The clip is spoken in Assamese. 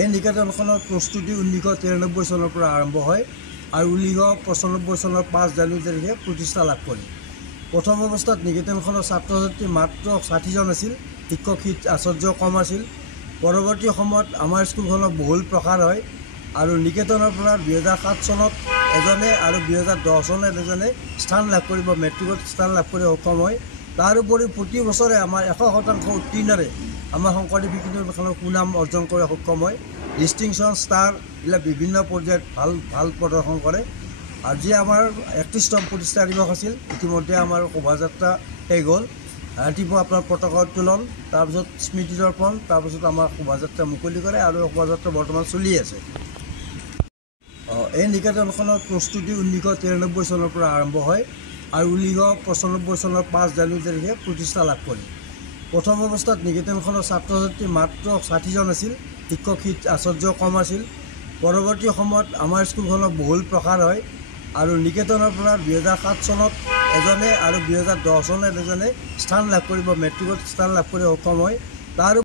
এই নিকেতনখনৰ প্ৰস্তুতি 1993 চনৰ পৰা আৰম্ভ হয় আৰু 1995 চনৰ 5 জানুৱাৰী তাৰিখে প্ৰতিষ্ঠা লাভ কৰে। প্ৰথম অৱস্থাত নিকেতনখনৰ ছাত্ৰ ছাত্ৰী মাত্ৰ 60 জন আছিল, শিক্ষক আচাৰ্য কম আছিল। পৰৱৰ্তী সময়ত আমাৰ স্কুলখনৰ বহুল প্ৰসাৰ হয় আৰু নিকেতনৰ পৰা 2007 চনত এজনে আৰু 2010 চনত এজনে স্থান লাভ কৰিব, মেট্ৰিকত স্থান লাভ কৰি সক্ষম হয়। তাৰোপৰি প্ৰতি বছৰে আমাৰ 100% উত্তীৰ্ণৰে আমাৰ শংকৰদেৱ শিক্ষানুষ্ঠানৰ সুনাম অৰ্জন কৰি সক্ষম হয়। ডিষ্টিংশ্যন ষ্টাৰ এইবিলাক বিভিন্ন পৰ্যায়ত ভাল প্ৰদৰ্শন কৰে। আজি আমাৰ 31তম প্ৰতিষ্ঠা দিৱস আছিল। ইতিমধ্যে আমাৰ শোভাযাত্ৰা শেষ হ'ল। ৰাতিপুৱা আপোনাৰ পতাকা উত্তোলন, তাৰপিছত স্মৃতি দৰ্পণ, তাৰপিছত আমাৰ শোভাযাত্ৰা মুকলি কৰে আৰু শোভাযাত্ৰা বৰ্তমান চলি আছে। এই নিকেতনখনৰ প্ৰস্তুতি 1993 চনৰ পৰা আৰম্ভ হয় আৰু 1995 চনৰ 5 জানুৱাৰী তাৰিখে প্ৰতিষ্ঠা লাভ কৰে। প্ৰথম অৱস্থাত নিকেতনখনৰ ছাত্ৰ ছাত্ৰী মাত্ৰ 60 জন আছিল, শিক্ষক আচাৰ্য কম আছিল। পৰৱৰ্তী সময়ত আমাৰ স্কুলখনৰ বহুল প্ৰসাৰ হয় আৰু নিকেতনৰ পৰা 2007 চনত এজনে আৰু 2010 চনত এজনে স্থান লাভ কৰিব, মেট্ৰিকত স্থান লাভ কৰি সক্ষম হয়।